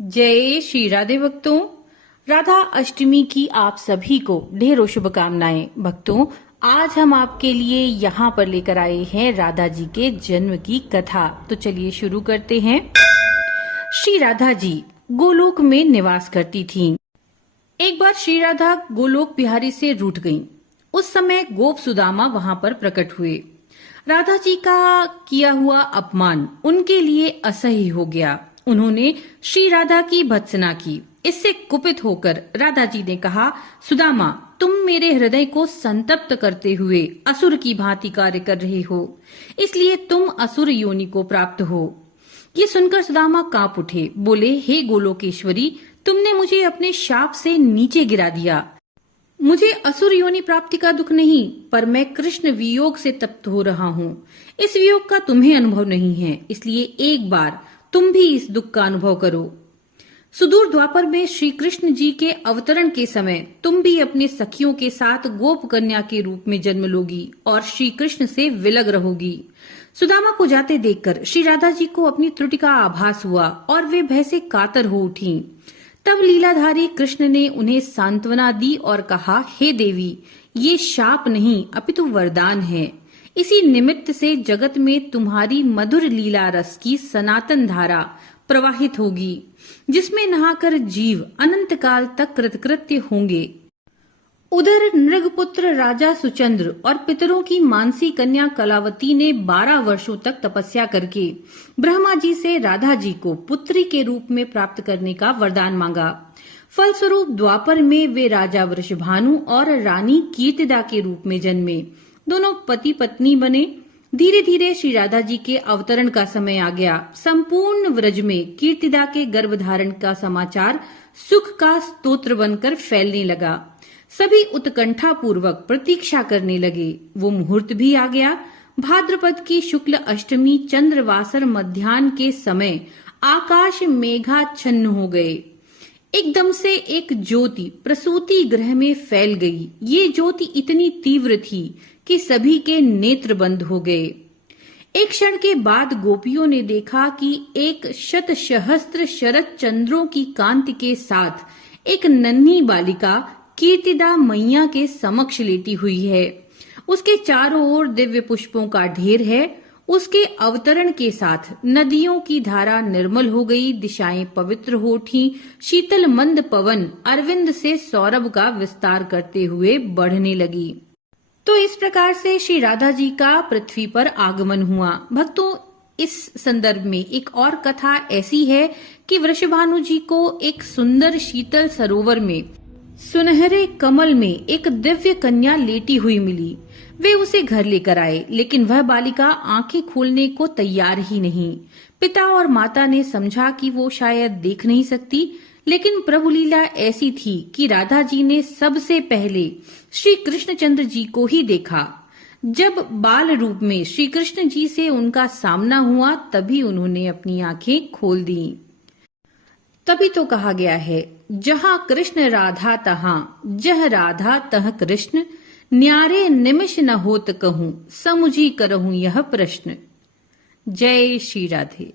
जय श्री राधे भक्तों। राधा अष्टमी की आप सभी को ढेरों शुभकामनाएं। भक्तों, आज हम आपके लिए यहाँ पर लेकर आए हैं राधा जी के जन्म की कथा। तो चलिए शुरू करते हैं। श्री राधा जी गोलोक में निवास करती थीं। एक बार श्री राधा गोलोक बिहारी से रूठ गईं। उस समय गोप सुदामा वहां पर प्रकट हुए। राधा जी का किया हुआ अपमान उनके लिए असह्य हो गया। उन्होंने श्री राधा की भर्त्सना की। इससे कुपित होकर राधा जी ने कहा, सुदामा, तुम मेरे हृदय को संतप्त करते हुए असुर की भांति कार्य कर रहे हो, इसलिए तुम असुर योनि को प्राप्त हो। ये सुनकर सुदामा कांप उठे। बोले, हे गोलोकेश्वरी, तुमने मुझे अपने शाप से नीचे गिरा दिया। मुझे असुर योनि प्राप्ति का दुख नहीं, पर मैं कृष्ण वियोग से तप्त हो रहा हूँ। इस वियोग का तुम्हें अनुभव नहीं है, इसलिए एक बार तुम भी इस दुख का अनुभव करो। सुदूर द्वापर में श्री कृष्ण जी के अवतरण के समय तुम भी अपने सखियों के साथ गोप कन्या के रूप में जन्म लोगी और श्री कृष्ण से विलग रहोगी। सुदामा को जाते देखकर श्री राधा जी को अपनी त्रुटि का आभास हुआ और वे भय से कातर हो उठी। तब लीलाधारी कृष्ण ने उन्हें सांत्वना दी और कहा, हे देवी, ये शाप नहीं अपितु वरदान है। इसी निमित्त से जगत में तुम्हारी मधुर लीला रस की सनातन धारा प्रवाहित होगी, जिसमें नहाकर जीव अनंत काल तक कृतकृत्य होंगे। उधर नृगपुत्र राजा सुचंद्र और पितरों की मानसी कन्या कलावती ने 12 वर्षों तक तपस्या करके ब्रह्मा जी से राधा जी को पुत्री के रूप में प्राप्त करने का वरदान मांगा। फलस्वरूप द्वापर में वे राजा वृषभानु और रानी कीर्तिदा के रूप में जन्मे। दोनों पति पत्नी बने। धीरे धीरे श्री राधा जी के अवतरण का समय आ गया। संपूर्ण व्रज में कीर्तिदा के गर्भधारण का समाचार सुख का स्तोत्र बनकर फैलने लगा। सभी उत्कंठा पूर्वक प्रतीक्षा करने लगे। वो मुहूर्त भी आ गया। भाद्रपद की शुक्ल अष्टमी चंद्रवासर मध्याह्न के समय आकाश मेघाच्छन्न हो गए। एकदम से एक ज्योति प्रसूति गृह में फैल गई। ये ज्योति इतनी तीव्र थी कि सभी के नेत्र बंद हो गए। एक क्षण के बाद गोपियों ने देखा कि एक शत सहस्त्र शरद चंद्रों की कांति के साथ एक नन्ही बालिका कीर्तिदा मैया के समक्ष लेटी हुई है। उसके चारों ओर दिव्य पुष्पों का ढेर है। उसके अवतरण के साथ नदियों की धारा निर्मल हो गई, दिशाएं पवित्र हो उठी। शीतल मंद पवन अरविंद से सौरभ का विस्तार करते हुए बढ़ने लगी। तो इस प्रकार से श्री राधा जी का पृथ्वी पर आगमन हुआ। भक्तों, इस संदर्भ में एक और कथा ऐसी है कि वृषभानु जी को एक सुंदर शीतल सरोवर में सुनहरे कमल में एक दिव्य कन्या लेटी हुई मिली। वे उसे घर लेकर आए, लेकिन वह बालिका आंखें खोलने को तैयार ही नहीं। पिता और माता ने समझा कि वो शायद देख नहीं सकती, लेकिन प्रभु लीला ऐसी थी कि राधा जी ने सबसे पहले श्री कृष्णचंद्र जी को ही देखा। जब बाल रूप में श्री कृष्ण जी से उनका सामना हुआ, तभी उन्होंने अपनी आंखें खोल दी। तभी तो कहा गया है, जहां कृष्ण राधा तहां जह राधा तह कृष्ण, न्यारे निमिष न होत कहूं समुझी करहूं यह प्रश्न। जय श्री राधे।